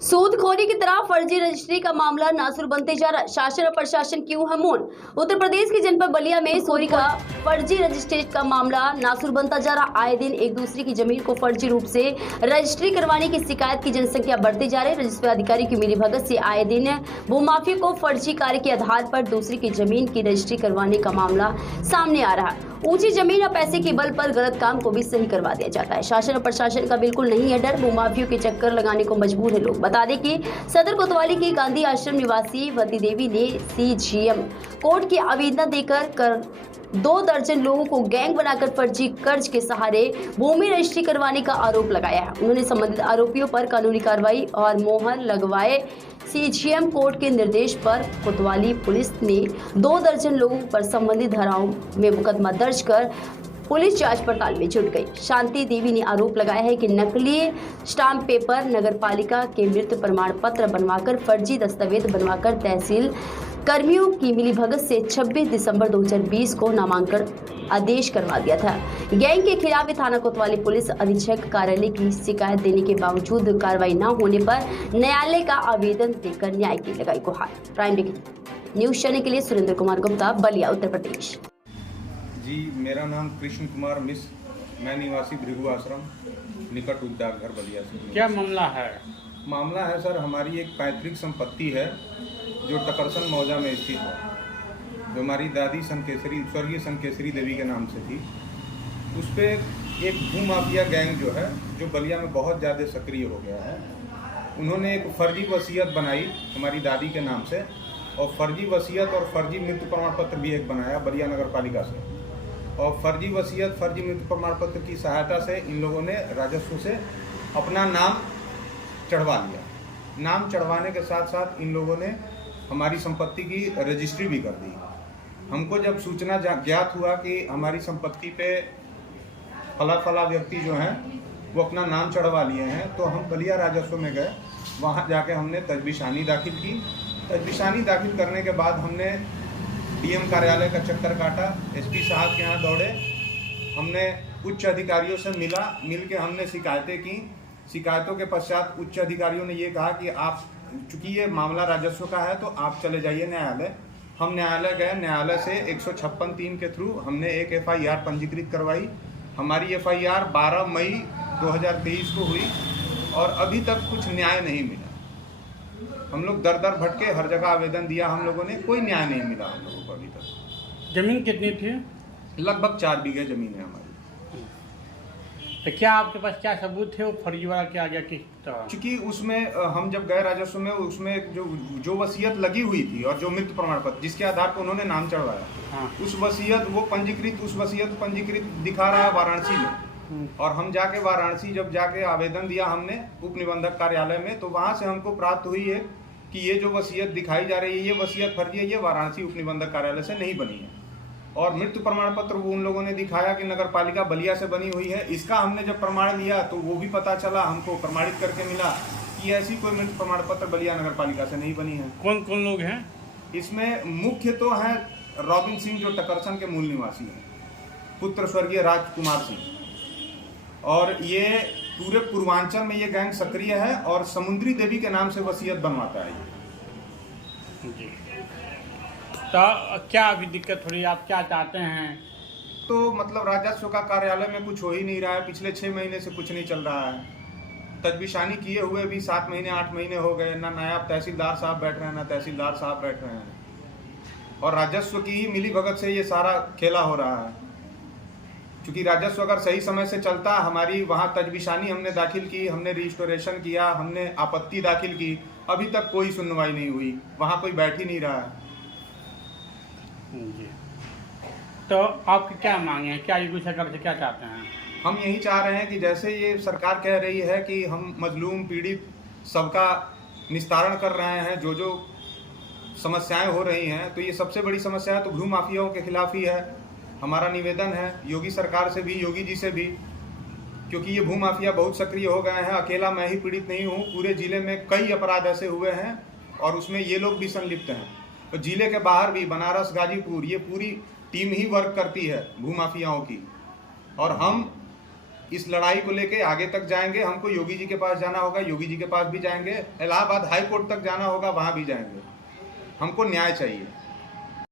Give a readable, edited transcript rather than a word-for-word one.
सूदखोरी की तरह फर्जी रजिस्ट्री का मामला नासुर बनते जा रहा है। शासन और प्रशासन क्यों है मौन? उत्तर प्रदेश के जनपद बलिया में चोरी का फर्जी रजिस्ट्री का मामला नासुर बनता जा रहा। आए दिन एक दूसरे की जमीन को फर्जी रूप से रजिस्ट्री करवाने की शिकायत की जनसंख्या बढ़ती जा रही है। रजिस्ट्री अधिकारी की मिलीभगत से आए दिन भूमाफिया को फर्जी कार्य के आधार पर दूसरे की जमीन की रजिस्ट्री करवाने का मामला सामने आ रहा है। ऊंची जमीन और पैसे के बल पर गलत काम को भी सही करवा दिया जाता है। शासन और प्रशासन का बिल्कुल नहीं है डर। भूमाफियों के चक्कर लगाने को मजबूर है लोग। बता दें कि सदर कोतवाली की गांधी आश्रम निवासी वती देवी ने सीजीएम कोर्ट की आवेदन देकर 2 दर्जन लोगों को गैंग बनाकर फर्जी कर्ज के सहारे भूमि रजिस्ट्री करवाने का आरोप लगाया है। उन्होंने संबंधित आरोपियों पर कानूनी कार्रवाई और मोहर लगवाए। सीजीएम कोर्ट के निर्देश पर कोतवाली पुलिस ने 2 दर्जन लोगों पर संबंधित धाराओं में मुकदमा दर्ज कर पुलिस जांच पड़ताल में जुट गई। शांति देवी ने आरोप लगाया है कि नकली स्टाम्प पेपर, नगरपालिका के मृत्यु प्रमाण पत्र बनवाकर फर्जी दस्तावेज बनवाकर तहसील कर्मियों की मिलीभगत से 26 दिसंबर 2020 को नामांकन आदेश करवा दिया था। गैंग के खिलाफ थाना कोतवाली पुलिस अधीक्षक कार्यालय की शिकायत देने के बावजूद कार्रवाई न होने पर न्यायालय का आवेदन देकर न्याय की लगाई गुहार। प्राइम न्यूज चैनल के लिए सुरेंद्र कुमार गुप्ता, बलिया, उत्तर प्रदेश। जी, मेरा नाम कृष्ण कुमार मिश्र, मैं निवासी भृगु आश्रम निकट डाकघर बलिया से। क्या मामला है? मामला है सर, हमारी एक पैतृक संपत्ति है जो टकरसन मौजा में स्थित है, जो हमारी दादी सनकेसरी स्वर्गीय सनकेसरी देवी के नाम से थी। उस पर एक भूमाफिया गैंग जो है, जो बलिया में बहुत ज़्यादा सक्रिय हो गया है, उन्होंने एक फर्जी वसीयत बनाई हमारी दादी के नाम से, और फर्जी वसीयत और फर्जी मृत्यु प्रमाण पत्र भी एक बनाया बलिया नगर पालिका से। और फर्जी वसीयत, फर्जी मृत्यु प्रमाण पत्र की सहायता से इन लोगों ने राजस्व से अपना नाम चढ़वा लिया। नाम चढ़वाने के साथ साथ इन लोगों ने हमारी संपत्ति की रजिस्ट्री भी कर दी। हमको जब सूचना ज्ञात हुआ कि हमारी संपत्ति पे फला व्यक्ति जो हैं वो अपना नाम चढ़वा लिए हैं, तो हम बलिया राजस्व में गए। वहाँ जाके हमने तजबीशानी दाखिल की। तजबीशानी दाखिल करने के बाद हमने डीएम कार्यालय का चक्कर काटा, एसपी साहब के यहाँ दौड़े, हमने उच्च अधिकारियों से मिल के हमने शिकायतें की। शिकायतों के पश्चात उच्च अधिकारियों ने ये कहा कि आप, चूँकि ये मामला राजस्व का है, तो आप चले जाइए न्यायालय। हम न्यायालय गए। न्यायालय से 156(3) के थ्रू हमने एक एफआईआर पंजीकृत करवाई। हमारी एफआईआर 12 मई 2023 को हुई और अभी तक कुछ न्याय नहीं मिला। हम लोग दर दर भटके, हर जगह आवेदन दिया हम लोगों ने, कोई न्याय नहीं मिला हम लोगों को अभी तक। जमीन कितनी थी? लगभग 4 बीघे जमीन है हमारी। तो क्या आपके पास क्या सबूत थे? वो फर्जी वाला क्या आ गया किस तरह? क्योंकि उसमें हम जब गए राजस्व में, उसमें जो वसीयत लगी हुई थी और जो मृत्यु प्रमाण पत्र जिसके आधार पर उन्होंने नाम चढ़वाया, हाँ। उस वसीयत पंजीकृत दिखा रहा है वाराणसी में। और हम जाके वाराणसी जब जाके आवेदन दिया हमने उप निबंधक कार्यालय में, तो वहाँ से हमको प्राप्त हुई है कि ये जो वसीयत दिखाई जा रही है, ये वसीयत फर्जी है, ये वाराणसी उप निबंधक कार्यालय से नहीं बनी है। और मृत्यु प्रमाण पत्र वो उन लोगों ने दिखाया कि नगर पालिका बलिया से बनी हुई है। इसका हमने जब प्रमाण लिया तो वो भी पता चला, हमको प्रमाणित करके मिला कि ऐसी कोई मृत्यु प्रमाण पत्र बलिया नगर पालिका से नहीं बनी है। कौन कौन लोग हैं इसमें? मुख्य तो है रॉबिन सिंह, जो टकरसन के मूल निवासी हैं, पुत्र स्वर्गीय राजकुमार सिंह। और ये पूरे पूर्वांचल में ये गैंग सक्रिय है और समुद्री देवी के नाम से वसीयत बनवाता है ये। जी, तो क्या अभी दिक्कत हो रही है? आप क्या चाहते हैं? तो मतलब राजस्व का कार्यालय में कुछ हो ही नहीं रहा है। पिछले 6 महीने से कुछ नहीं चल रहा है। तजबीशानी किए हुए भी 7 महीने 8 महीने हो गए। ना नायब तहसीलदार साहब बैठ रहे हैं, ना तहसीलदार साहब बैठ रहे हैं। और राजस्व की ही मिलीभगत से ये सारा खेला हो रहा है। क्योंकि राजस्व अगर सही समय से चलता, हमारी वहाँ तजबीशानी हमने दाखिल की, हमने रजिस्ट्रेशन किया, हमने आपत्ति दाखिल की, अभी तक कोई सुनवाई नहीं हुई। वहाँ कोई बैठ ही नहीं रहा है। जी, तो आपकी क्या मांगे हैं? क्या ये सरकार से क्या चाहते हैं? हम यही चाह रहे हैं कि जैसे ये सरकार कह रही है कि हम मजलूम पीड़ित सबका निस्तारण कर रहे हैं, जो समस्याएं हो रही हैं, तो ये सबसे बड़ी समस्या है तो भू माफियाओं के खिलाफ ही है। हमारा निवेदन है योगी सरकार से भी, योगी जी से भी, क्योंकि ये भू माफिया बहुत सक्रिय हो गए हैं। अकेला मैं ही पीड़ित नहीं हूँ, पूरे जिले में कई अपराध ऐसे हुए हैं और उसमें ये लोग भी संलिप्त हैं। तो जिले के बाहर भी बनारस, गाजीपुर, ये पूरी टीम ही वर्क करती है भूमाफियाओं की। और हम इस लड़ाई को लेके आगे तक जाएंगे। हमको योगी जी के पास जाना होगा, योगी जी के पास भी जाएंगे। इलाहाबाद हाई कोर्ट तक जाना होगा, वहाँ भी जाएंगे। हमको न्याय चाहिए।